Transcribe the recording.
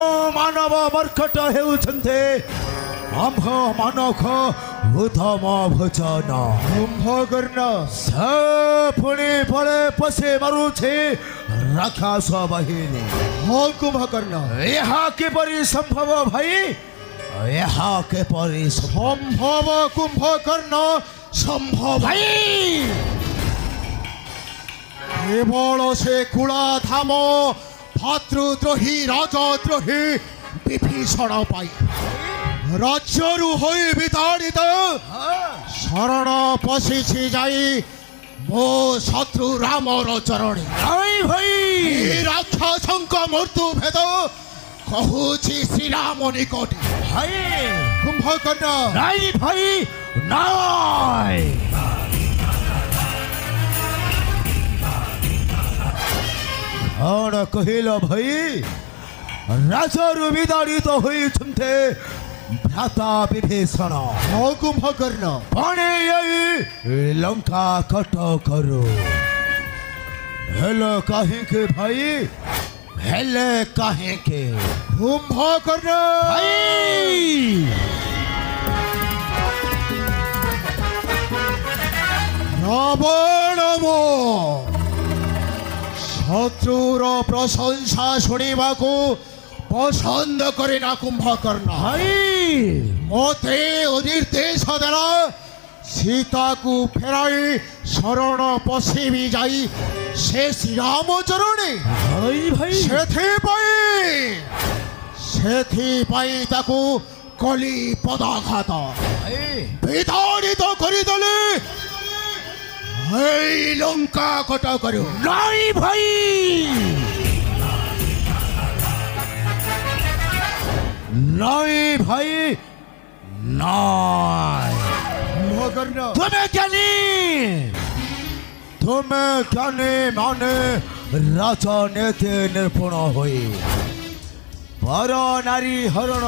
मानव मर्कट हेउछन्ते आम्भ मानव उधम भोजन कुंभ गर्न सपुणी पड़े पसे मरुछे रखा सबहिनी हो कुंभ गर्न यहाँ के परि संभव भाई यहाँ के परि संभव कुंभ गर्न संभव भाई केवल से कुला धाम भातृद्रोही राजद्रोही विभीषण पाई राज्यरु होई विताड़ित शरण पशिछि जाई मो शत्रु रामर चरणे नाई भाई राक्षसंक मृत्यु भेद कहूछि श्री राम निकट भाई कुंभकर्ण नाई भाई नाई और कहिल भाई राजरु विदारित होइछन्ते भ्राता विभीषण हो कुंभकर्ण पणे यही लंका कट करो हेलो कहीं के भाई हेले कहीं के कुंभकर्ण भाई रावण मो शत्रुर प्रशंसा शुणा को पसंद करे ना कुंभकर्ण भाई मते निर्देश देला सीता को फेराई शरण पशिबी जाई से श्री राम चरणे भाई भाई सेथि ताकू कली पदाघात विताड़ित करिदेले लंका कट करो नाई भाई नाई भाई नाई तुम्हें ज्ञानी माने राजा नेते निपुण हुई पर नारी हरण